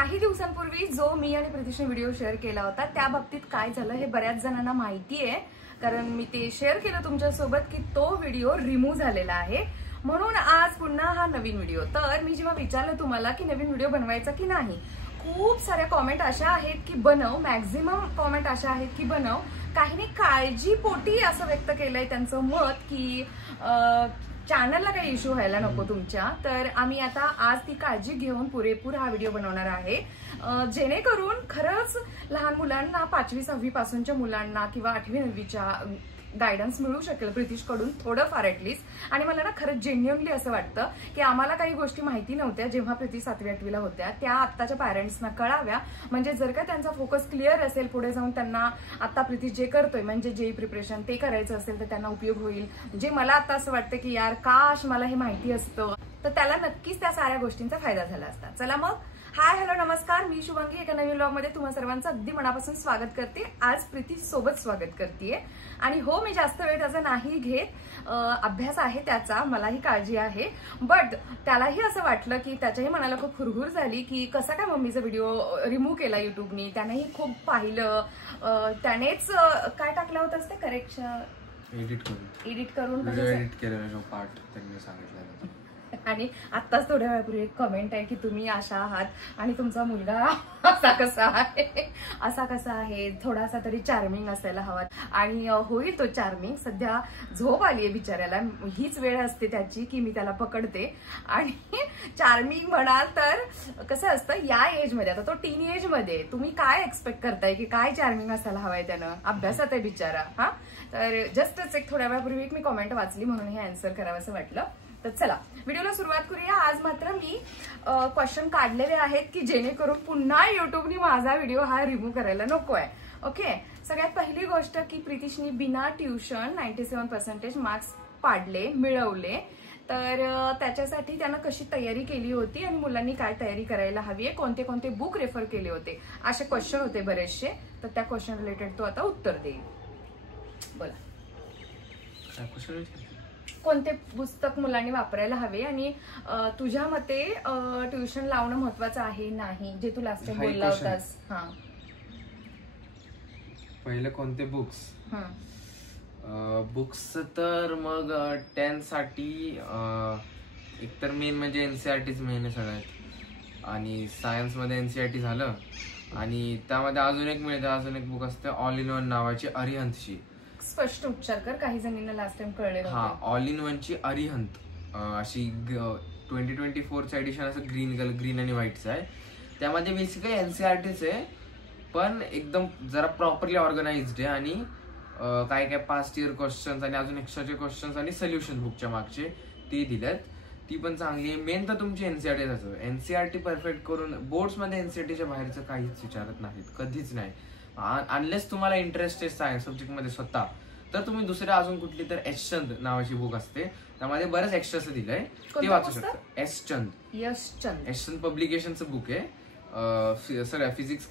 काही दिवसांपूर्वी जो मी आणि प्रीतीशने व्हिडिओ शेअर केला होता त्या बाबतीत काय झालं हे बऱ्याच जणांना माहिती आहे, कारण मी ते शेअर केलं तुमच्यासोबत की तो व्हिडिओ रिमूव्ह झालेला आहे. म्हणून आज पुन्हा हा नवीन व्हिडिओ. तर मी जेव्हा विचारलं तुम्हाला की नवीन व्हिडिओ बनवायचा की नाही, खूप साऱ्या कॉमेंट अशा आहेत की बनव, मॅक्झिमम कॉमेंट अशा आहेत की बनव. काहींनी काळजीपोटी असं व्यक्त केलंय त्यांचं मत की चॅनलला काही इश्यू व्हायला नको तुमच्या. तर आम्ही आता आज ती काळजी घेऊन पुरेपूर हा व्हिडिओ बनवणार आहे, जेणेकरून खरंच लहान मुलांना 5वी 6वी पासूनच्या मुलांना किंवा 8वी 9वीच्या गायडन्स मिळू शकेल प्रीतीशकडून थोडंफार ॲटलिस्ट. आणि मला ना खरंच जेन्युअनली असं वाटतं की आम्हाला काही गोष्टी माहिती नव्हत्या जेव्हा प्रीती 7वी 8वीला होत्या, त्या आत्ताच्या पॅरेंट्सना कळाव्या. म्हणजे जर का त्यांचा फोकस क्लिअर असेल पुढे जाऊन त्यांना आता प्रीती जे करतोय म्हणजे जे प्रिपरेशन ते करायचं असेल तर त्यांना उपयोग होईल. जे मला आता असं वाटतं की यार काश मला हे माहिती असतं तर त्याला नक्कीच त्या साऱ्या गोष्टींचा फायदा झाला असता. चला मग, हाय हॅलो नमस्कार, मी शुभांगी एका नवीन व्लॉग मध्ये तुम्हा सर्वांचं अगदी मनापासून स्वागत करते. आज प्रीती सोबत स्वागत करतेय. आणि हो, मी जास्त वेळ त्याचा नाही घेत, अभ्यास आहे त्याचा, मलाही काळजी आहे. बट त्यालाही असं वाटलं की त्याच्याही मनाला खूप हुरहुर झाली की कसा काय मम्मीचा व्हिडिओ रिमूव्ह केला युट्यूबनी. त्यानेही खूप पाहिलं, त्यानेच काय टाकलं होतं ते करेक्शन एडिट करून केलेला पार्ट त्यांनी सांगितलं. आणि आत्ताच थोड्या वेळापूर्वी एक कमेंट आहे की तुम्ही अशा आहात आणि तुमचा मुलगा असा कसा आहे, थोडासा तरी चार्मिंग असायला हवा. आणि होईल तो चार्मिंग. सध्या झोप आली आहे बिचाऱ्याला, हीच वेळ असते त्याची की मी त्याला पकडते. आणि चार्मिंग म्हणाल तर कसं असतं या एज मध्ये, आता तो टीन एज मध्ये, तुम्ही काय एक्सपेक्ट करताय की काय चार्मिंग असायला हवाय त्यानं, अभ्यासात आहे बिचारा. हा, तर जस्टच एक थोड्या वेळापूर्वी एक मी कमेंट वाचली म्हणून हे आन्सर करावं असं वाटलं. तर चला व्हिडिओला सुरुवात करूया. आज मात्र मी क्वेश्चन काढलेले आहेत की जेणेकरून पुन्हा युट्यूबनी माझा व्हिडिओ हा रिमूव्ह करायला नको आहे. ओके, सगळ्यात पहिली गोष्ट की प्रीतीशनी बिना ट्युशन 97% मार्क्स मिळवले. तर त्याच्यासाठी त्यानं कशी तयारी केली होती आणि मुलांनी काय तयारी करायला हवी आहे, कोणते कोणते बुक रेफर केले होते, असे क्वेश्चन होते बरेचसे. तर त्या क्वेश्चन रिलेटेड तो आता उत्तर देईल. बोला, कोणते पुस्तक मुलांनी वापरायला हवे आणि तुझ्या मते ट्युशन लावणं महत्वाचं आहे नाही, जे तू लास्ट टाइम बोलला होतास. हा, पहिले कोणते बुक्स तर मग 10th साठी एकतर मेन म्हणजे एनसीईआरटीच मेन आहे सगळ्यात. आणि सायन्स मध्ये एनसीईआरटी झालं आणि त्यामध्ये अजून एक बुक असते ऑल इन वन नावाची, अरिहंतची. स्पष्ट उच्चार कर, काही जणींना लास्ट टाइम कळले. हा, ऑल इन वन ची अरिहंत अशी 2024चं एडिशन असं ग्रीन आणि व्हाईटचं आहे. त्यामध्ये बेसिकली एनसीईआरटीच आहे पण एकदम जरा प्रॉपरली ऑर्गनाइज्ड आहे. आणि काय काय पास्ट इयर क्वेश्चन्स आणि अजून एक्स्ट्राचे क्वेश्चन्स आणि सोल्युशन बुकच्या मागचे ते दिलेत. ती पण चांगली आहे. मेन तर तुमची एनसीईआरटी असं, एनसीईआरटी परफेक्ट करून बोर्ड्समध्ये एनसीईआरटीच्या बाहेरचं काहीच विचारत नाहीत, कधीच नाही. अनलेस तुम्हाला इंटरेस्ट आहे सायन्स सब्जेक्टमध्ये स्वतः, तर तुम्ही दुसऱ्या अजून कुठली तर एस चंद नावाची बुक असते, त्यामध्ये बरंच एक्स्ट्राचं दिलंय, ते वाचू शकता. एस चंद पब्लिकेशनचं बुक आहे. सगळ्या फिजिक्स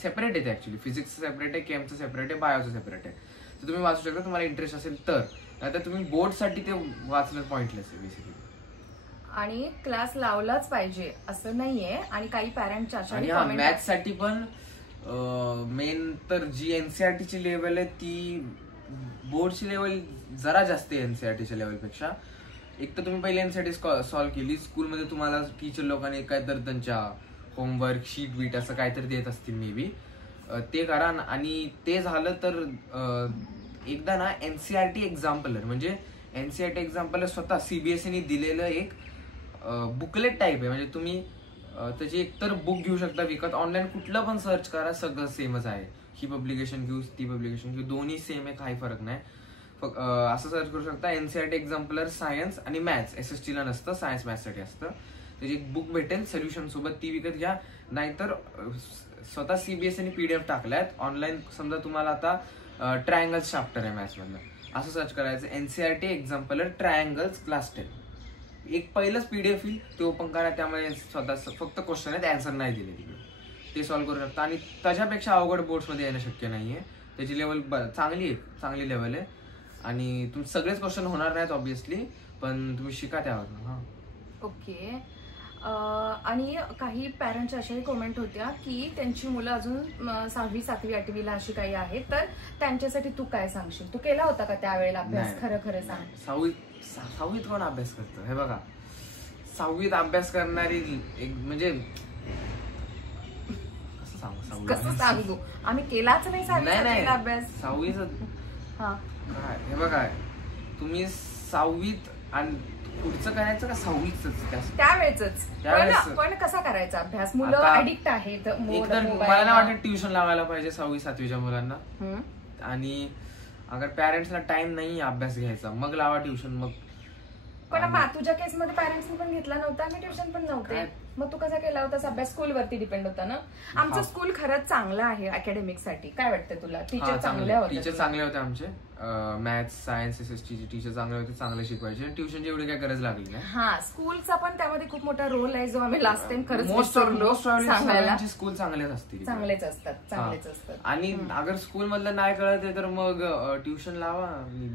सेपरेट आहे, ऍक्च्युली फिजिक्स सेपरेट आहे, केमचं सेपरेट आहे, बायोचं सेपरेट आहे. तर तुम्ही वाचू शकता तुम्हाला इंटरेस्ट असेल तर. नाहीतर तुम्ही बोर्डसाठी ते वाचणं पॉइंटलेस आहे बेसिकली. आणि क्लास लावलाच पाहिजे असं नाहीये. आणि काही पॅरेंटच्या मॅथ्ससाठी पण मेन तर जी एनसीईआरटीची लेवल आहे ती बोर्डची लेवल जरा जास्त आहे एनसीईआरटीच्या लेवलपेक्षा. एक तर तुम्ही पहिले एनसीईआरटी सॉल्व्ह केली, स्कूलमध्ये तुम्हाला टीचर लोकांनी काहीतरी त्यांच्या होमवर्क शीट बीट असं काहीतरी देत असतील मे बी, ते करा. आणि ते झालं तर एकदा ना एनसीईआरटी एक्झाम्पलर, म्हणजे एनसीईआरटी एक्झाम्पलर स्वतः सीबीएसईने दिलेलं एक बुकलेट टाईप आहे. म्हणजे तुम्ही त्याची एकतर बुक घेऊ शकता विकत, ऑनलाईन कुठलं पण सर्च करा, सगळं सेमच आहे. ही पब्लिकेशन घेऊ, ती पब्लिकेशन घेऊ, दोन्ही सेम आहे, काही फरक नाही. असं सर्च करू शकता एनसीईआरटी एक्झाम्पलर सायन्स आणि मॅथ्स. एसएसटी ला नसतं, सायन्स मॅथ्ससाठी असतं. त्याची एक बुक भेटेल सोल्युशन सोबत, ती विकत घ्या. नाहीतर स्वतः सीबीएसईने पीडीएफ टाकल्यात ऑनलाईन. समजा तुम्हाला आता ट्रायंगल्स चॅप्टर आहे मॅथ्स मधलं, असं सर्च करायचं एनसीईआरटी एक्झाम्पलर ट्रायंगल्स क्लास 10. एक पहिलंच पीडीएफ येईल, ते ओपन करा, त्यामध्ये स्वतः फक्त क्वेश्चन आहेत, आन्सर नाही दिले तिकडे, ते सॉल्व्ह करू शकता. आणि त्याच्यापेक्षा अवघड बोर्ड्समध्ये येणं शक्य नाहीये. त्याची लेवल चांगली आहे, चांगली लेवल आहे. आणि तुमचे सगळेच क्वेश्चन होणार नाहीत ऑब्व्हियसली, पण तुम्ही शिका त्यावर. हा, ओके. आणि काही पॅरेंट्सच्या अशाही कमेंट होत्या की त्यांची मुलं अजून 6वी 7वी 8वीला अशी काही आहेत, तर त्यांच्यासाठी तू काय सांगशील? तू केला होता का त्यावेळेला अभ्यास? खरं खरं सांग. 6वीत कोण अभ्यास करतं? हे बघा, 6वीत अभ्यास करणारी एक म्हणजे कसं सांगू, आम्ही केलाच नाही 6वीत अभ्यास. 6वीच हे बघा, तुम्ही 6वीत आणि पुढचं करायचं का 6वीच? त्यावेळेच पण कसा करायचा अभ्यास? मुलं ऍडिक्ट आहेत. मला नाही वाटत ट्युशन लावायला पाहिजे 6वी 7वीच्या मुलांना. आणि अगर पॅरेंट्सला टाइम नाही अभ्यास घ्यायचा मग लावा ट्युशन. मग पण तुझ्या केसमध्ये पॅरेंट्सनी पण घेतला नव्हता आणि ट्युशन पण नव्हते, मग तू कसा केला होतास अभ्यास? स्कूलवरती डिपेंड होता ना. आमचं स्कूल खरंच चांगलं आहे अकॅडमिक साठी. काय वाटतं तुला? टीचर चांगले होते आमचे. मॅथ्स सायन्स SST टीचर चांगले होते, चांगले शिकवायचे. ट्युशनची एवढी काही गरज लागली नाही. हा, स्कूलचा पण त्यामध्ये खूप मोठा रोल आहे, जो आम्ही लास्ट टाइम खरंच स्कूल चांगलेच असतील, चांगलेच असतात. आणि अगर स्कूल मधलं नाही कळत तर मग ट्युशन लावा,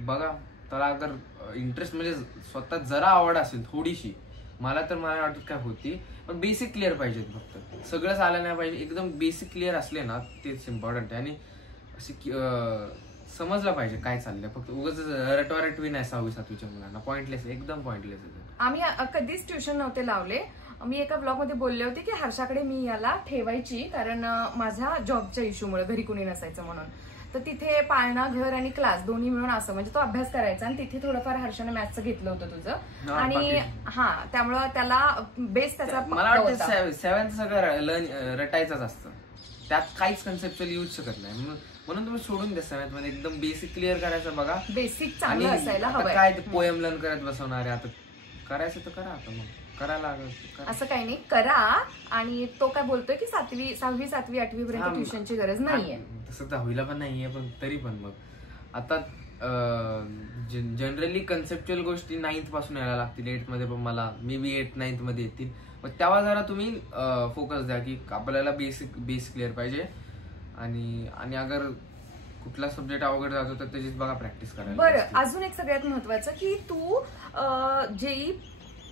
बघा. त्याला अगर इंटरेस्ट म्हणजे स्वतः जरा आवड असेल थोडीशी, मला वाटत काय होती, पण बेसिक क्लिअर पाहिजे. फक्त सगळंच आलं नाही पाहिजे, एकदम बेसिक क्लिअर असले ना तेच इम्पॉर्टंट आहे. आणि असे समजलं पाहिजे काय चाललंय. फक्त उगाच रटवारटवी नाही 6वी 7वीच्या मुलांना. पॉइंटलेस, एकदम पॉइंटलेस. आम्ही कधीच ट्युशन नव्हते लावले. मी एका ब्लॉग मध्ये बोलले होते की हर्षाकडे मी याला ठेवायची, कारण माझ्या जॉबच्या इश्यूमुळे घरी कुणी नसायचं म्हणून. तर तिथे पाळणा, घर आणि क्लास दोन्ही मिळून असं म्हणजे तो अभ्यास करायचा. आणि तिथे थोडंफार हर्षाने मॅथ्सचं घेतलं होतं तुझं, आणि त्यामुळं त्याला बेस त्याचा मला वाटतं 7th सगळं रटायचंच असतं, त्यात काहीच कन्सेप्च्युअल यूज शकत नाही. म्हणून तुम्ही सोडून द्या 7th मध्ये. एकदम बेसिक क्लिअर करायचं बघा. बेसिक चांगलं असायला हवं. काय पोएम लर्न करत बसवणार आहे? आता करायचं तर करा, आता मग करायला असं काही नाही, करा. आणि तो काय बोलतोय की 6वी 7वी 8वी पर्यंत ट्युशनची गरज नाहीये. तसं 10वीला पण नाहीये, पण तरी पण मग आता जनरली कन्सेप्च्युअल गोष्टी 9th पासून यायला लागतील. 8th मध्ये पण मला मे बी 8th 9th मध्ये येतील. मग तेव्हा जरा तुम्ही फोकस द्या की आपल्याला बेस क्लिअर पाहिजे. आणि अगर कुठला सब्जेक्ट अवघड जातो तर त्याचीच बघा प्रॅक्टिस करायला. बरं, अजून एक सगळ्यात महत्वाचं की तू जेई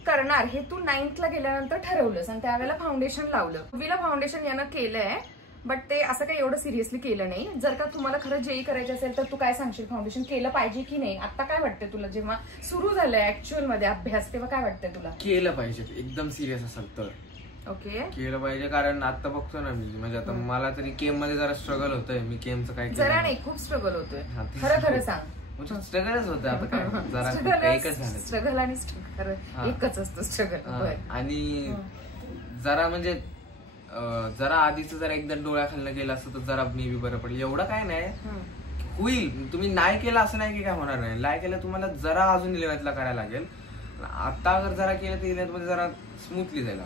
करणार हे तू 9th ला गेल्यानंतर ठरवलंस, आणि त्यावेळेला फाउंडेशन लावलं. 9वीला फाउंडेशन यानं केलंय, बट ते असं काही एवढं सिरियसली केलं नाही. जर का तुम्हाला खरं जेई करायचं असेल तर तू काय सांगशील? फाउंडेशन केलं पाहिजे की नाही? आता काय वाटतंय तुला, जेव्हा सुरू झालंय ऍक्च्युअल मध्ये अभ्यास, तेव्हा काय वाटतंय तुला? केलं पाहिजे, एकदम सिरियस असेल तर. ओके, केलं पाहिजे. कारण आता बघतो ना मी, म्हणजे आता मला तरी केम मध्ये जरा स्ट्रगल होतंय. मी केमचं काय जरा नाही, खूप स्ट्रगल होतोय. खरं सांग. स्ट्रगलच होतं आता काय, जरा एकच झालं. स्ट्रगल आणि स्ट्रगल एकच असतं, स्ट्रगल. आणि जरा म्हणजे जरा आधीच जरा एकदा डोळ्याखालनं गेलं असतं तर जरा मे बी बरं पडलं. एवढं काय नाही, होईल. तुम्ही नाही केलं असं नाही की काय होणार नाही. नाही केलं तुम्हाला जरा अजून 11th ला करायला लागेल. आता अगर जरा केलं तर 11th मध्ये जरा स्मूथली जाईल.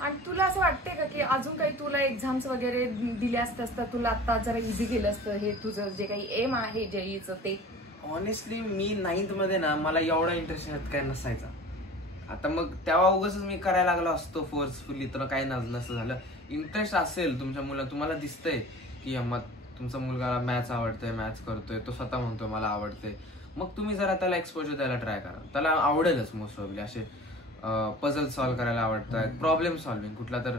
आणि तुला असं वाटतंय का की अजून काही तुला एक्झाम्स वगैरे दिल्या असतं तुला आता जरा इझी केलं असतं हे तुझं जे काही एम आहे जेईचं ते? ऑनेस्टली मी 9th मध्ये ना मला एवढा इंटरेस्ट काय नसायचा. आता मग तेव्हा उगाच मी करायला लागलो असतो फोर्सफुली तर काही नसतं झालं. इंटरेस्ट असेल तुमच्या मुलाला, तुम्हाला दिसतंय की तुमचा मुलगा मॅथ्स आवडतंय, मॅथ्स करतोय, तो स्वतः म्हणतोय मला आवडतंय, मग तुम्ही जरा त्याला एक्सपोजर द्यायला ट्राय करा. त्याला आवडेलच मोस्ट ऑफली. असे पझल सॉल्व्ह करायला आवडतात, प्रॉब्लेम सॉल्व्हिंग, कुठला तर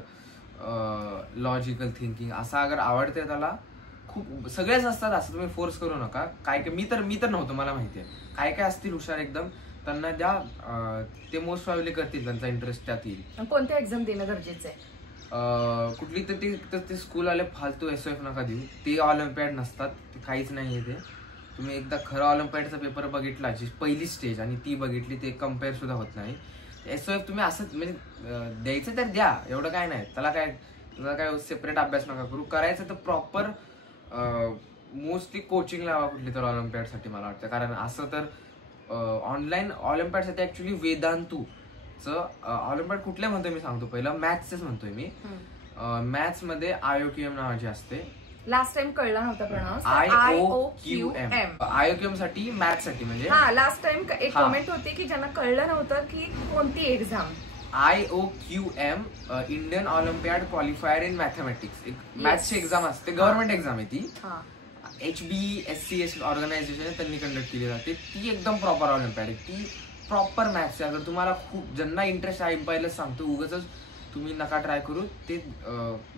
लॉजिकल थिंकिंग असं अगर आवडतंय त्याला. खूप सगळेच असतात, असं तुम्ही फोर्स करू नका. काय काय मी तर नव्हतं, मला माहितीये काय काय असतील हुशार एकदम, त्यांना द्या, ते मोस्ट प्रॉब्ली करतील, त्यांचा इंटरेस्ट त्यात येईल. कोणत्या एक्झाम देणं गरजेचं आहे? कुठली तर ते स्कूल आले फालतू SOF नका देऊ. ते ऑलिम्पियाड नसतात, ते काहीच नाहीये. ते तुम्ही एकदा खरं ऑलिम्पियाडचा पेपर बघितला, जी पहिली स्टेज आणि ती बघितली, ते कम्पेअर सुद्धा होत नाही. SOF तुम्ही असंच म्हणजे द्यायचं तर द्या, एवढं काय नाही. त्याला काय सेपरेट अभ्यास नका करू. करायचं तर प्रॉपर मोस्टली कोचिंग लावा कुठली तर ऑलिम्पियाडसाठी मला वाटतं. कारण असं तर ऑनलाईन ऑलिम्पियाडसाठी ऍक्च्युली वेदांतूचं ऑलिम्पियाड कुठले म्हणतोय मी सांगतो. पहिलं मॅथ्सच म्हणतोय मी. मॅथ्स मध्ये IOQM नावाची असते. लास्ट टाइम कळला नव्हता प्रोनाउन्स. IOQM साठी, मॅथ्स साठी. म्हणजे लास्ट टाइम एक कमेंट होती की ज्यांना कळलं नव्हतं की कोणती exam. IOQM Indian Olympiad qualifier in mathematics. एक मॅथ्सची एक्झाम असते, गव्हर्नमेंट एक्झाम आहे ती. HBSCS ऑर्गनायझेशन त्यांनी कंडक्ट केली जाते. ती एकदम प्रॉपर ऑलिम्पियाड आहे. ती प्रॉपर मॅथ्स आहे. अगर तुम्हाला खूप ज्यांना इंटरेस्ट आहे, पहिलं सांगतो, उगाच तुम्ही नका ट्राय करू. ते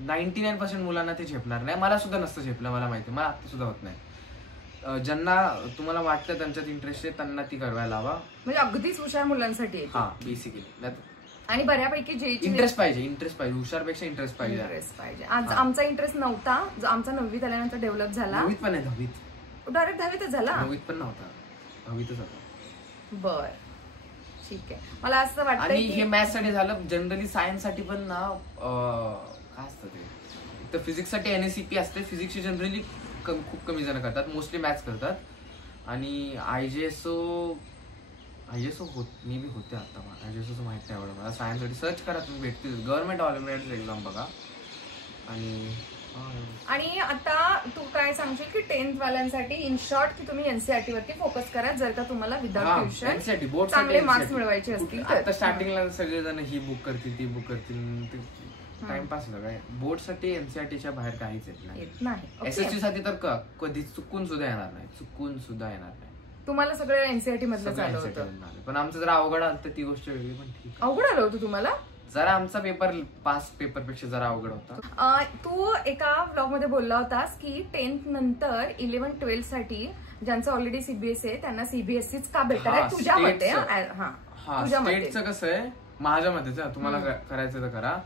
99% मुलांना ते झेपणार नाही. मला सुद्धा नसतं झेपलं, मला माहिती, मला आता सुद्धा होत नाही. ज्यांना तुम्हाला वाटतं त्यांच्यात इंटरेस्ट आहे त्यांना ती करायला हवा. म्हणजे अगदीच हुशार मुलांसाठी. हा बेसिकली. आणि बऱ्यापैकी जे इंटरेस्ट पाहिजे, हुशारपेक्षा इंटरेस्ट पाहिजे. आज आमचा इंटरेस्ट नव्हता, जो आमचा 9वीत आल्यानंतर डेव्हलप झाला. 9वीत पण नाही, 10वीत डायरेक्ट 10वीतच झाला. 9वीत पण नव्हता, 10वीतच होता. बर, ठीक आहे. मला असं वाटतं आणि हे मॅथ्स साठी झालं. जनरली सायन्स साठी पण ना काय असतं ते, तर फिजिक्स साठी NSCP असते. फिजिक्सची जनरली खूप कमी जण करतात, मोस्टली मॅथ्स करतात. आणि IJSO मे बी होते आता, IJSO माहित नाही एवढं मला. सायन्स साठी सर्च करा, तुम्ही भेटतील. गव्हर्नमेंट ऑलिम्पियाड एक्झाम बघा. आणि आता तू काय सांगशील की 10th वाल्यांसाठी इन शॉर्ट की तुम्ही NCERT वरती फोकस करा, जर का तुम्हाला विदाउट ट्युशन चांगले मार्क्स मिळवायचे असतील तर. आता स्टार्टिंगला सगळेजण ही बुक करतील, ती बुक करतील, टाइमपास काय. बोर्ड साठी NCERTच्या बाहेर काहीच येत नाही. SSC साठी तर कधी चुकून सुद्धा येणार नाही. तुम्हाला सगळं NCERT मधलं चालू होतं, पण आमचं जरा अवघड आलं तर ती गोष्ट वेगळी. पण ठीक, अवघड आलं होतं तुम्हाला जरा. आमचा पेपर पास पेपरपेक्षा जरा अवघड होता. तू एका ब्लॉग मध्ये बोलला होतास की 10th नंतर 11-12 साठी ज्यांचं ऑलरेडी CBSE आहे त्यांना CBSE का बेटर आहे तुझ्या मते? स्टेटचं कसं आहे माझ्या मतेच, तुम्हाला करायचं तर करा.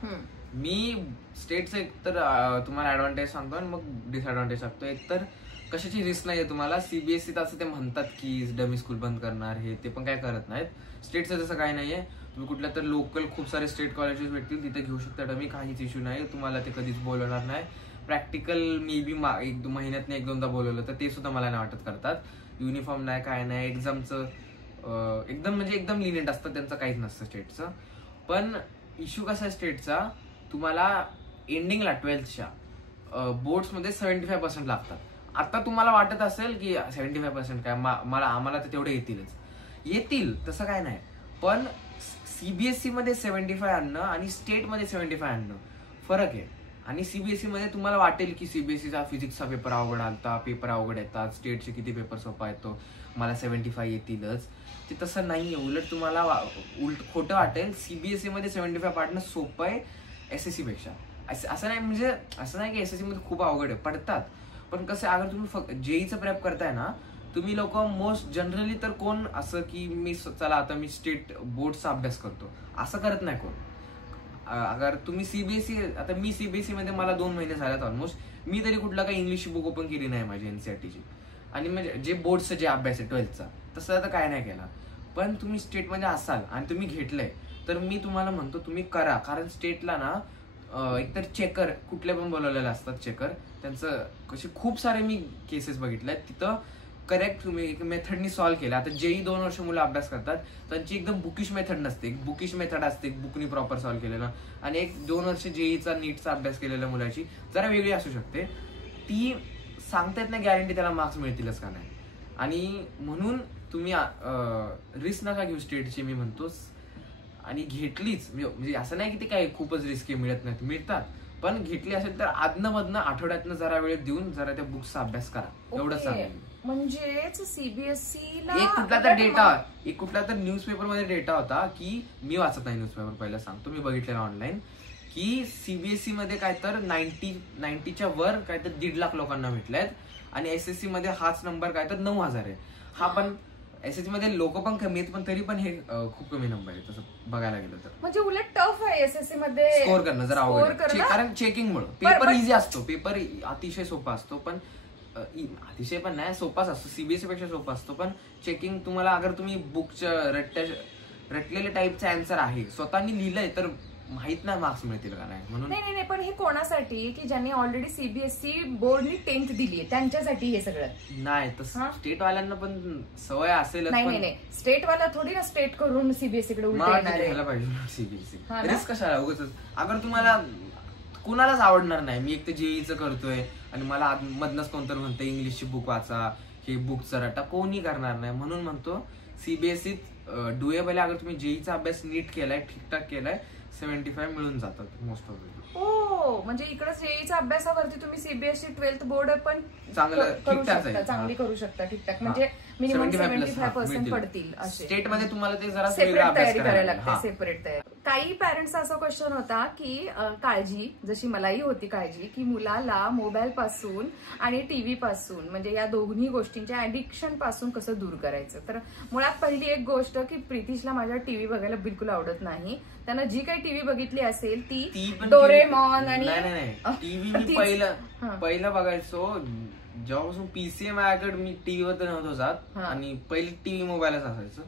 मी स्टेटचं एकतर तुम्हाला ऍडव्हान्टेज सांगतो आणि मग डिसएडव्हान्टेज सांगतो. एकतर कशाची रिस्क नाहीये तुम्हाला. CBSE असं ते म्हणतात की डमी स्कूल बंद करणार, हे ते पण काय करत नाहीत. स्टेटचं तसं काही नाहीये. तुम्ही कुठल्या तर लोकल खूप सारे स्टेट कॉलेजेस भेटतील, तिथे घेऊ शकता डमी, काहीच इश्यू नाही. तुम्हाला ते कधीच बोलवणार नाही. प्रॅक्टिकल मे बी 1-2 महिन्यात 1-2दा बोलवलं तर ते सुद्धा मला नाही वाटत करतात. युनिफॉर्म नाही, काय नाही. एक्झामचं एकदम लिनियंट असतं, त्यांचं काहीच नसतं स्टेटचं. पण इश्यू कसा आहे स्टेटचा, तुम्हाला एंडिंगला 12thच्या बोर्ड्समध्ये 75% लागतात. आता तुम्हाला वाटत असेल की 75% काय, आम्हाला तर तेवढे येतील, तसं काय नाही. पण CBSE मध्ये 75 आणणं आणि स्टेटमध्ये 75 आणणं फरक आहे. आणि CBSE मध्ये तुम्हाला वाटेल की CBSEचा फिजिक्सचा पेपर अवघड आलता, पेपर अवघड येतात, स्टेटचे किती पेपर सोपा येतो, मला 75 येतीलच. ते तसं नाहीये. उलट तुम्हाला खोटं वाटेल. CBSE मध्ये 75 पाडणं सोपं आहे SSC पेक्षा. असं नाही, म्हणजे असं नाही की SSC मध्ये खूप अवघड आहे, पडतात. पण कसं अगर तुम्ही फक्त JEEचं प्रेप करताय ना, तुम्ही लोक मोस्ट जनरली तर कोण असं की चला आता मी स्टेट बोर्डचा अभ्यास करतो असं करत नाही कोण. अगर तुम्ही CBSE, आता मी CBSE मध्ये मला 2 महिने झालेत ऑलमोस्ट, मी तरी कुठला काही इंग्लिश बुक ओपन केली नाही माझी NCERTची. आणि म्हणजे जे बोर्डचं जे अभ्यास आहे 12thचा तसं आता काय नाही केला. पण तुम्ही स्टेटमध्ये असाल आणि तुम्ही घेतलंय तर मी तुम्हाला म्हणतो तुम्ही करा. कारण स्टेटला ना एकतर चेकर कुठले पण बोलवलेले असतात चेकर, त्यांचं कसे खूप सारे मी केसेस बघितले तिथं करेक्ट तुम्ही एक मेथडनी सॉल्व्ह केला. आता JEE 2 वर्ष मुलं अभ्यास करतात, त्यांची एकदम बुकिश मेथड नसते, एक बुकिश मेथड असते, एक बुकनी प्रॉपर सॉल्व्ह केलेलं. आणि एक 2 वर्ष JEEचा नीटचा अभ्यास केलेल्या मुलाची जरा वेगळी असू शकते. ती सांगता येत नाही गॅरंटी त्याला मार्क्स मिळतीलच का नाही. आणि म्हणून तुम्ही रिस्क नका घेऊ स्टेटची मी म्हणतोस. आणि घेतलीच म्हणजे असं नाही की ते काय खूपच रिस्की मिळत नाहीत, मिळतात. पण घेतली असेल तर आदनं आठवड्यातनं जरा वेळ देऊन जरा त्या बुकचा अभ्यास करा, एवढंच सांगेन. म्हणजेच CBSEला एक कुठला तर न्यूजपेपर मध्ये डेटा होता की, मी वाचत नाही न्यूजपेपर, पहिला सांगतो, मी बघितलेला ऑनलाईन की CBSE मध्ये काय तर 90च्या वर काय तर 1.5 लाख लोकांना भेटलेत आणि SSC मध्ये हाच नंबर काय तर 9,000 आहे. हा पण SSC मध्ये लोक पण कमी आहेत, पण तरी पण हे खूप कमी नंबर आहे तसं बघायला गेलं तर. म्हणजे उलट टफ आहे SSC मध्ये स्कोर करणं जरा अवघड, कारण चेकिंगमुळे. पेपर इझी असतो, पेपर अतिशय सोपा असतो, पण अतिशय पण नाही, सोपाच असतो, CBSE पेक्षा सोपा असतो. पण चेकिंग तुम्हाला अगर तुम्ही बुकच्या रटलेल्या टाईपचा आन्सर आहे स्वतःनी लिहिलंय तर माहित नाही मार्क्स मिळतील का नाही. म्हणून नाही, पण हे कोणासाठी की ज्यांनी ऑलरेडी CBSE बोर्डनी 10th दिली आहे त्यांच्यासाठी हे सगळं नाही. तसं स्टेट वाल्यांना पण सवय असेल. नाही, स्टेट वाला थोडी ना स्टेट करून CBSE कडे उलटायला पाहिजे. CBSE रिस्क कशाला उगाच. अगर तुम्हाला कुणालाच आवडणार नाही, मी एक तर JEEचं करतोय आणि मला मधनच कोणतं म्हणतं इंग्लिशची बुक वाचा, हे बुकचा रटा, कोणी करणार नाही. म्हणून म्हणतो CBSE डुएबल. अगर तुम्ही JEEचा अभ्यास नीट केलाय, ठीकठाक केलाय, 75 मिळून जातात मोस्ट ऑफ इट. हो, म्हणजे इकडे JEEच्या अभ्यासावरती तुम्ही CBSE 12th बोर्ड पण चांगली करू शकता, ठीकठाक. म्हणजे मिनिमम 75% पडतील असे. स्टेट मध्ये तुम्हाला ते जरा सेपरेट तयारी करायला लागते, सेपरेट तयारी. काही पॅरेंट्सचा असा क्वेश्चन होता की काळजी, जशी मलाही होती काळजी, की मुलाला मोबाईल पासून आणि टीव्ही पासून म्हणजे या दोन्ही गोष्टींच्या ऍडिक्शन पासून कसं दूर करायचं. तर मुळात पहिली एक गोष्ट की प्रितीशला माझ्या टीव्ही बघायला बिलकुल आवडत नाही. त्यानं जी काही टीव्ही बघितली असेल ती डोरेमॉन आणि टीव्ही मी पहिलं बघायचो जेव्हापासून पीसीए माझ्याकडे, मी टीव्हीवर तर नव्हतो जात आणि पहिले टीव्ही मोबाईलच असायचं.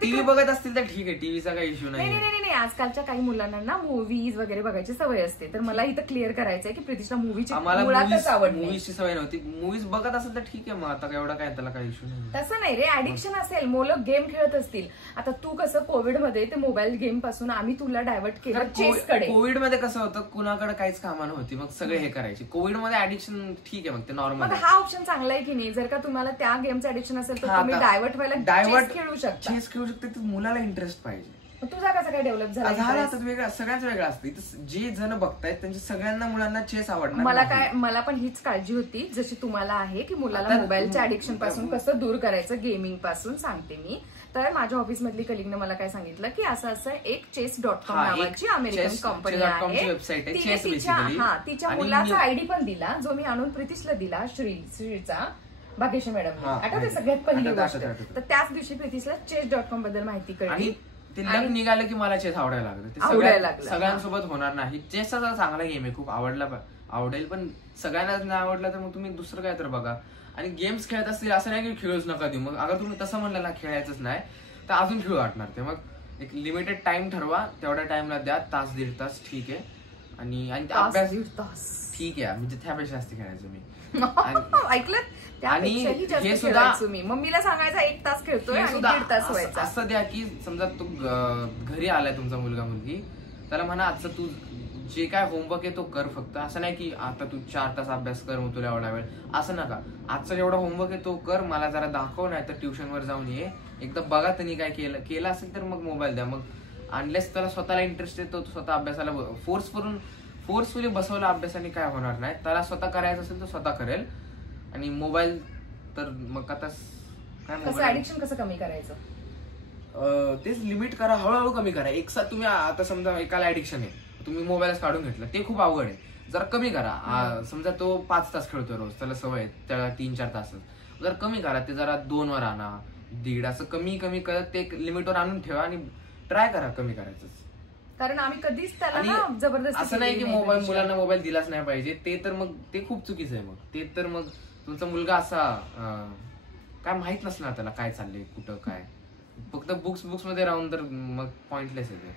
टीव्ही बघत असतील तर ठीक आहे, टीव्हीचा काही इश्यू नाही. नाही, आजकालच्या काही मुलांना ना मूवीज वगैरे बघायची सवय असते. तर मला इथं क्लिअर करायचंय की प्रितीशला मूवीची मुळातच आवड, मूवीची सवय नव्हती. मूवीज बघत असेल तर ठीक आहे, मग आता एवढा काय त्याला काही इश्यू नाही. तसं नाही रे, ऍडिक्शन असेल, मुलं गेम खेळत असतील. आता तू कसं कोविडमध्ये ते मोबाईल गेम पासून आम्ही तुला डायव्हर्ट केलं चेसकडे. कोविडमध्ये कसं होतं, कुणाकडे काहीच कामं नव्हती, मग सगळे हे करायचे. कोविडमध्ये ऍडिक्शन ठीक आहे, मग ते नॉर्मल. हा ऑप्शन चांगला आहे की नाही. जर का तुम्हाला त्या गेमचं ऍडिक्शन असेल तर तुम्ही डायव्हर्ट व्हायला खेळू शकता. चेस खेळू शकते, मुलाला इंटरेस्ट पाहिजे. तुझा कसा काय डेव्हलप झाला? वेगळा, सगळ्याच वेगळा असतं. इथं जे जण बघतायत त्यांच्या सगळ्यांना मुलांना चेस आवडणार. मला पण हीच काळजी होती जशी तुम्हाला आहे की मुलाला मोबाईलच्या ऍडिक्शन पासून कसं दूर करायचं, गेमिंग पासून सांगते मी. तर माझ्या ऑफिस मधली कलिगनं मला काय सांगितलं की असं एक chess.com नावाची अमेरिकन कंपनी आहे. तिच्या मुलाचा आयडी पण दिला, जो मी आणून प्रितीशला दिला, श्रीचा, भाग्यश्री मॅडम. आठवते सगळ्यात पहिली गोष्ट. तर त्याच दिवशी प्रितीशला chess.com बद्दल माहिती कळली. ते लग निघालं की मला चेस आवडायला लागलं. सगळ्यांसोबत होणार नाही. चेस हा चांगला गेम आहे, खूप आवडेल, पण सगळ्यांना नाही आवडला तर मग तुम्ही दुसरं काय तर बघा. आणि गेम्स खेळत असतील असं नाही की खेळूच नका देऊ. मग अगर तुम्ही तसं म्हणलं ना खेळायचंच नाही तर अजून खेळू वाटणार ते. मग एक लिमिटेड टाइम ठरवा, तेवढ्या टाइमला द्या, तास दीड तास ठीक आहे. आणि अभ्यास ठीक आहे, म्हणजे त्यापेक्षा जास्त खेळायचं मी. ऐकलं, आणि हे सुद्धा मम्मीला सांगायचं 1 तास खेळतोय आणि 1.5 तास व्हायचा. असं द्या की समजा तू घरी आलाय, तुमचा मुलगा मुलगी, त्याला म्हणा आजचं तू जे काय होमवर्क आहे तो कर फक्त. असं नाही की आता तू 4 तास अभ्यास कर मग तुला एवढा वेळ, असं नका. आजचा एवढा होमवर्क आहे तो कर, मला जरा दाखव, नाही तर ट्युशनवर जाऊन ये, एकदा बघा त्यांनी काय केलं असेल तर मग मोबाईल द्या. मग अनलेस त्याला स्वतःला इंटरेस्ट येतो, तो स्वतः अभ्यासाला फोर्सफुली बसवला अभ्यासाने काय होणार नाही. त्याला स्वतः करायचं असेल तर स्वतः करेल. आणि मोबाईल तर मग आता काय ऍडिक्शन कसं कमी करायचं, तेच लिमिट करा, हळूहळू कमी करा. एकसाथ तुम्ही आता समजा एकाला ऍडिक्शन आहे, तुम्ही मोबाईलच काढून घेतलं, ते खूप अवघड आहे. जरा कमी करा. समजा तो 5 तास खेळतोय रोज, त्याला सवय आहे, त्याला 3-4 तास, जर कमी करा ते, जरा 2 वर आणा, 1.5, असं कमी करत ते लिमिटवर आणून ठेवा आणि ट्राय करा कमी करायचं. कारण आम्ही कधीच त्याला जबरदस्ती असं नाही की मुलांना मोबाईल दिलाच नाही पाहिजे, ते तर मग ते खूप चुकीचं आहे. मग ते तर मग तुमचा मुलगा असा काय माहित नसणार त्याला काय चाललंय, कुठं काय, फक्त बुक्स मध्ये राहून तर मग पॉइंटलेस आहे.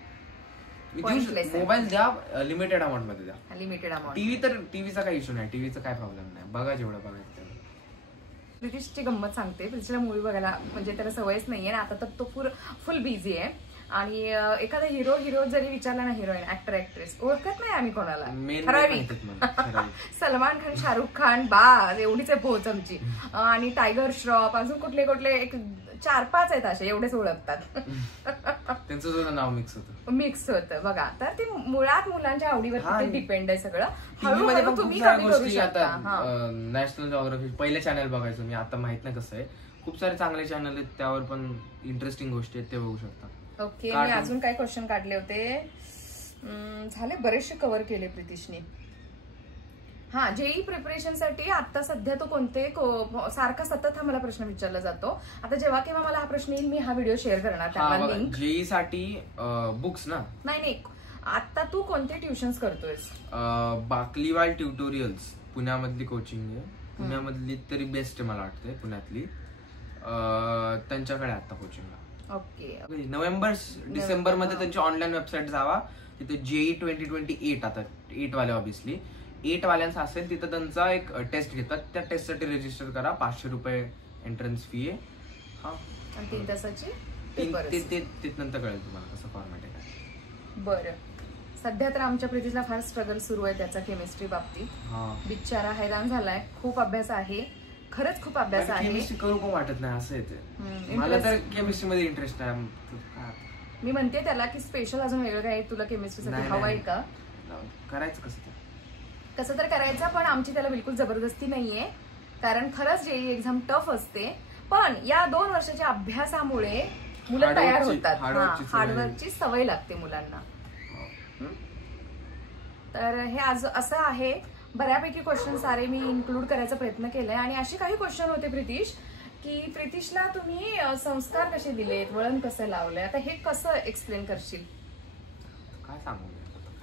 मोबाईल द्या, लिमिटेड अमाऊंट मध्ये द्या. Limited amount. टीव्ही तर टीव्हीचा काही इश्यू नाही, टीव्हीचा काय प्रॉब्लेम नाही, बघा जेवढं बघायचं. प्रितीशची गंमत सांगते. प्रितीशला मूवी बघायला म्हणजे त्याला सवयच नाहीये, आता तर तो फुल बिझी आहे. आणि एखादा हिरो जरी विचारला ना, हिरोईन, ऍक्ट्रेस ओळखत नाही आम्ही कोणाला. सलमान खान, शाहरुख खान, बास एवढीच आहे पोहोच आमची. आणि टायगर श्रॉफ, अजून कुठले एक 4-5 आहेत असे, एवढेच ओळखतात. त्यांचं सुद्धा नाव मिक्स होतं बघा. तर ते मुळात मुलांच्या आवडीवरती डिपेंड आहे सगळं. हळूहळू तुम्ही कमी करू शकता. नॅशनल जॉग्राफी पहिलं चॅनल बघायचो मी, आता माहित नाही कसं आहे. खूप सारे चांगले चॅनल आहेत, त्यावर पण इंटरेस्टिंग गोष्टी आहेत, ते बघू शकता. ओके, मी अजून काय क्वेश्चन काढले होते, झाले बरेचसे कव्हर केले प्रितीशने. हा, जेई प्रिपरेशन साठी आता सध्या तो कोणते सारखा सतत हा मला प्रश्न विचारला जातो. आता जेव्हा केव्हा मला हा प्रश्न येईल मी हा व्हिडिओ शेअर करणार. त्याला लिंक. जेई साठी बुक्स ना? नाही, आता तू कोणते ट्युशन्स करतोयस? बाकलीवाल ट्युटोरियल्स पुण्यामधली कोचिंग आहे, पुण्यामधली तरी बेस्ट मला वाटते, पुण्यातली. त्यांच्याकडे आता कोचिंगला. ओके. नोव्हेंबर-डिसेंबर मध्ये त्यांची ऑनलाईन वेबसाईट जावा, तिथे जेई 2028, आता 8 वाले ऑब्विसली 8 वाल्यांचा असेल, तिथं त्यांचा एक टेस्ट घेतात, त्या टेस्टसाठी रजिस्टर करा. 500 रुपये एंट्रन्स फी आहे. हा, 3 तासाची नंतर कळेल तुम्हाला कसं फॉर्मॅट आहे. बरं, सध्या तर आमच्या प्रितीशला फार स्ट्रगल सुरू आहे त्याचा केमिस्ट्री बाबतीत. बिचारा हैराण झालाय, खूप अभ्यास आहे, खरंच खूप अभ्यास आहे. केमिस्ट्री करू पण वाटत नाही असं येते मला, तर केमिस्ट्री मध्ये इंटरेस्ट आहे. मी म्हणते त्याला की स्पेशल अजून वेगळं काय तुला केमिस्ट्रीसाठी हवं आहे का? करायचं कसं तर करायचं, पण आमची त्याला बिलकुल जबरदस्ती नाहीये. कारण खरंच जेई एक्झाम टफ असते, पण या 2 वर्षाच्या अभ्यासामुळे मुलं तयार होतात. हार्डवर्कची सवय लागते मुलांना. तर हे आज असं आहे. बऱ्यापैकी क्वेश्चन सारे मी इन्क्लूड करायचा प्रयत्न केलाय. आणि असे काही क्वेश्चन होते प्रितीश, की प्रितीशला तुम्ही संस्कार कसे दिलेत, वळण कसं लावलंय, आता हे कसं एक्सप्लेन करशील? काय सांगू,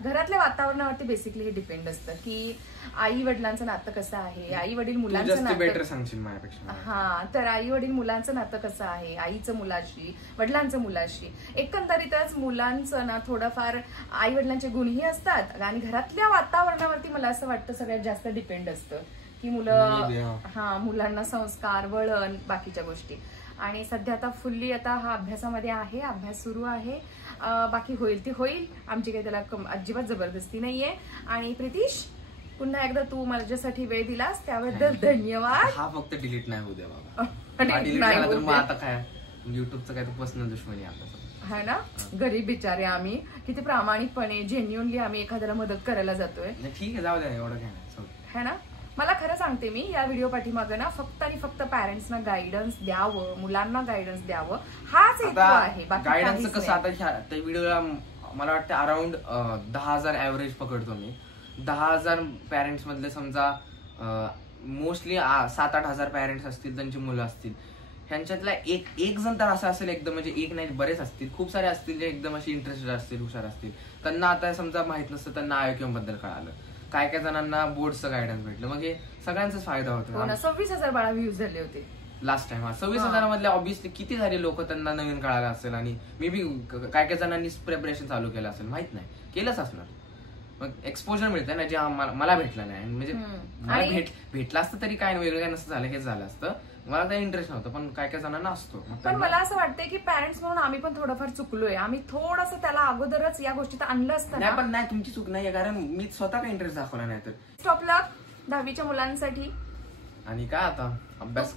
घरातल्या वातावरणावरती बेसिकली हे डिपेंड असतं की आई वडिलांचं नातं कसं आहे, आई वडील मुलांचं नातं बेटर सांगशील माझ्यापेक्षा. हा, तर आई वडील मुलांचं नातं कसं आहे, आईचं मुलाशी, वडिलांचं मुलाशी. एकंदरीतच मुलांचं ना थोडंफार आई वडिलांचे गुणही असतात आणि घरातल्या वातावरणावरती मला असं वाटतं सगळ्यात जास्त डिपेंड असतं की मुलांना संस्कार, वळण, बाकीच्या गोष्टी. आणि सध्या आता फुल्ली आता हा अभ्यासामध्ये आहे, अभ्यास सुरू आहे. बाकी होईल ती होईल, आमची काही त्याला अजिबात जबरदस्ती नाहीये. आणि प्रितीश, पुन्हा एकदा तू माझ्यासाठी वेळ दिलास त्याबद्दल धन्यवाद. हा फक्त डिलीट नाही होऊ द्या बाबा. डिलीट झाला तर मग आता काय युट्यूबचं काय पर्सनल दुश्मनी आपल्यासोबत है ना. गरीब बिचारे आम्ही, किती प्रामाणिकपणे जेन्युअनली आम्ही एखाद्याला मदत करायला जातोय. ठीक आहे, जाऊ द्या, एवढं काय नाही है ना. मला खरं सांगते, मी या व्हिडिओ पाठीमागे ना फक्त आणि फक्त पॅरेंट्सना गायडन्स द्यावं, मुलांना गायडन्स द्यावं, हाच हेतू आहे. गायडन्स कसं, आता त्या व्हिडिओला मला वाटतं अराउंड 10,000 ऍव्हरेज पकडतो मी. 10,000 पॅरेंट्स मधले समजा मोस्टली 7-8 हजार पॅरेंट्स असतील, त्यांची मुलं असतील. ह्यांच्यातला एक जण तर असं असेल एकदम, म्हणजे एक नाही बरेच असतील, खूप सारे असतील जे एकदम असे इंटरेस्टेड असतील, हुशार असतील. त्यांना आता समजा माहित नसतं, त्यांना आयोक्यम बद्दल कळालं, काय काय जणांना बोर्डचं गायडन्स भेटलं, मग हे सगळ्यांचाच फायदा होतो. 26,000 बाळा व्ह्यूज झाले होते लास्ट टाइम. 26,000 मधले ऑब्व्हियसली किती सारे लोक त्यांना नवीन कळालं असेल आणि मे बी काय काय जणांनी प्रिपरेशन चालू केलं असेल, माहित नाही, केलंच असणार. मग एक्सपोजर मिळतं ना, जे मला भेटलं नाही. म्हणजे मला भेटलं असतं तरी काय वेगळं काय नसतं झालं, हेच झालं असतं. मला काही इंटरेस्ट नव्हतं, पण काय काय जणांना असतो. पण मला असं वाटतंय की पॅरेंट्स म्हणून आम्ही पण थोडंफार चुकलोय. आम्ही थोडंसं त्याला अगोदरच या गोष्टीत आणलं असतं. नाही, पण नाही, तुमची चूक नाहीये, कारण मी स्वतः काही इंटरेस्ट दाखवला नाही. तर स्टॉप लक 10वीच्या मुलांसाठी. आणि काय आता अभ्यास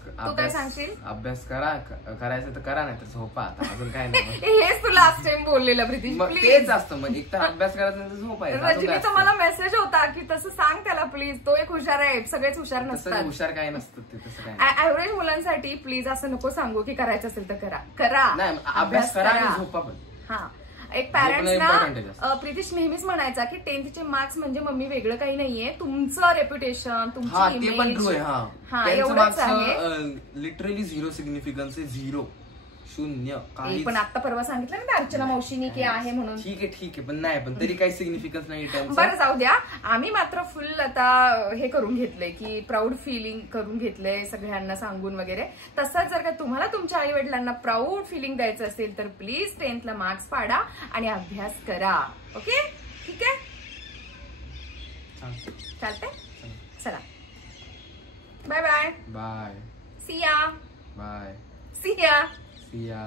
करायचं तर करा, नाही तर झोपा. आता अजून काय नाही. हेच तू लास्ट टाइम बोललेलं प्रितीश. तेच असतं, मग एक तर अभ्यास करायचा नाही तर झोपायचं. रजनीचा मला मेसेज होता की तसं सांग त्याला प्लीज, तो एक हुशार आहे, सगळेच हुशार नसतात. हुशार काय नसतं ते, तसं काय. ऍव्हरेज मुलांसाठी प्लीज असं नको सांगू की करायचं असेल तर करा. नाही, अभ्यास करा आणि झोपा पण. हा, एक पॅरेंट्सना प्रितीश नेहमीच म्हणायचा की 10th चे मार्क्स म्हणजे मम्मी वेगळं काही नाहीये, तुमचं रेप्युटेशन, तुमची इमेज. एवढंच आहे. लिटरली 0 सिग्निफिकन्स आहे, 0 शून्य. पण आता परवा सांगितलं ना अर्चना मावशीनी की आहे म्हणून. ठीक आहे, पण नाही, पण तरी काही सिग्निफिकन्स नाही. बरं, जाऊ द्या. आम्ही मात्र फुल आता हे करून घेतलंय की प्राऊड फिलिंग करून घेतलंय सगळ्यांना सांगून वगैरे. तसंच जर का तुम्हाला तुमच्या आई वडिलांना प्राऊड फिलिंग द्यायचं असेल तर प्लीज 10th ला मार्क्स पाडा आणि अभ्यास करा. ओके, ठीक आहे, चालतंय. चला, बाय बाय. बाय. सी या. बाय. सी या. See ya.